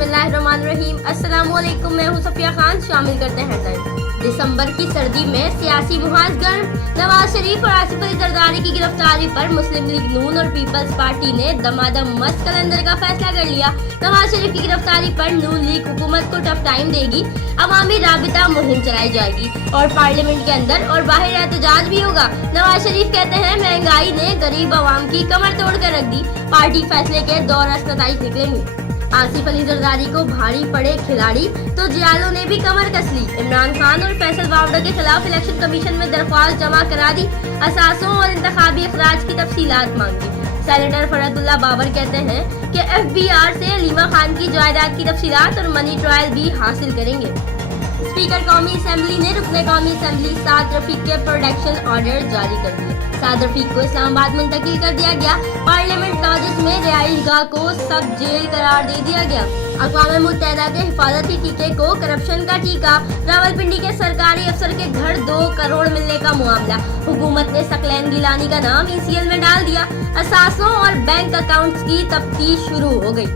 बिस्मिल्लाहिर्रहमानिर्रहीम। अस्सलाम वालेकुम, मैं हूं सफिया खान। शामिल करते हैं टाइम। दिसंबर की सर्दी में सियासी मुहाज गर्म। नवाज शरीफ और आसिफ अली जरदारी की गिरफ्तारी पर मुस्लिम लीग नून और पीपल्स पार्टी ने दमादम मस्त कलंदर का फैसला कर लिया। नवाज शरीफ की गिरफ्तारी पर नून लीग हुकूमत को टफ टाइम देगी, अवामी राबिता मुहिम चलाई जाएगी और पार्लियामेंट के अंदर और बाहर एहतजाज भी होगा। नवाज शरीफ कहते हैं महंगाई ने गरीब आवाम की कमर तोड़ कर रख दी, पार्टी फैसले के दौर नताइज निकलेंगे। आसिफ अली जरदारी को भारी पड़े खिलाड़ी तो जियालों ने भी कमर कस ली। इमरान खान और फैसल बावड़ा के खिलाफ इलेक्शन कमीशन में दरख्वास्त जमा करा दी, असासों और इंतखाबी अखराज की तफसीलात मांगी। सेनेटर फरहतुल्लाह बाबर कहते हैं कि FBR से अलीमा खान की जायदाद की तफसीलात और मनी ट्रायल भी हासिल करेंगे। स्पीकर कौमी असेंबली ने रुकने कौमी असेंबली साद रफीक के प्रोटेक्शन ऑर्डर जारी कर दिए। साद रफीक को इस्लामाबाद मुंतकिल कर दिया गया। पार्लियामेंट लॉजेस में रिहाइशगाह को सब जेल करार दे दिया गया। अक़वाम मुत्तहिदा के हिफाजती टीके को करप्शन का टीका। रावलपिंडी के सरकारी अफसर के घर 2 करोड़ मिलने का मामला। हुकूमत ने सकलैन गिलानी का नाम ECL में डाल दिया। असासों और बैंक अकाउंट्स की तफ्तीश शुरू हो गई।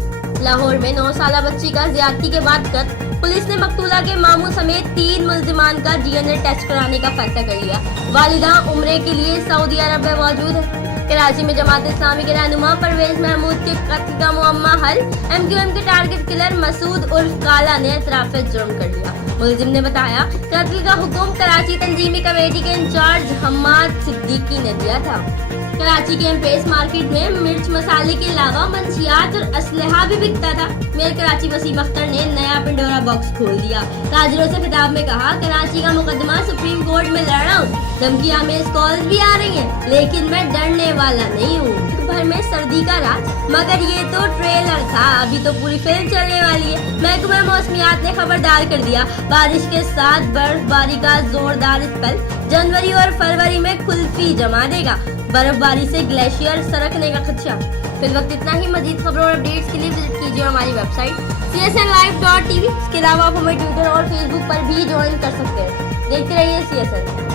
लाहौर में 9 साला बच्ची का ज्यादती के बाद कत्ल। पुलिस ने मकतूला के मामू समेत 3 मुल्जिमान का DNA टेस्ट कराने का फैसला कर लिया। वालिदा उम्रे के लिए सऊदी अरब में मौजूद है। कराची में जमात इस्लामी के रहनुमा परवेज महमूद के कत्ल का मुअम्मा हल। MQM के टारगेट किलर मसूद उर्फ काला ने एतराफ़ जुर्म कर लिया। मुलजिम ने बताया कत्ल का हुक्म कराची तंजीमी कमेटी के इंचार्ज हम्माद सिद्दीकी ने दिया था। कराची के एम्पेस मार्केट में मिर्च मसाले के अलावा मंशियात और असलहा भी बिकता था। मेयर कराची वसीम अख्तर ने नया पिंडोरा बॉक्स खोल दिया। ताजिरों से खिताब में कहा, कराची का मुकदमा सुप्रीम कोर्ट में लड़ रहा हूँ। धमकियां में कॉल्स भी आ रही हैं, लेकिन मैं डरने वाला नहीं हूँ। भर में सर्दी का राज, मगर ये तो ट्रेलर था, अभी तो पूरी फिल्म चलने वाली है। महकमा मौसमियात ने खबरदार कर दिया, बारिश के साथ बर्फबारी का जोरदार स्पेल जनवरी और फरवरी में कुल्फी जमा देगा। बर्फबारी से ग्लेशियर सरकने का खदशा। फिर वक्त इतना ही। मजीद खबरों और अपडेट्स के लिए विजिट कीजिए हमारी वेबसाइट csnlive.tv। इसके अलावा आप हमें ट्विटर और फेसबुक पर भी ज्वाइन कर सकते हैं। देखते रहिए CSN।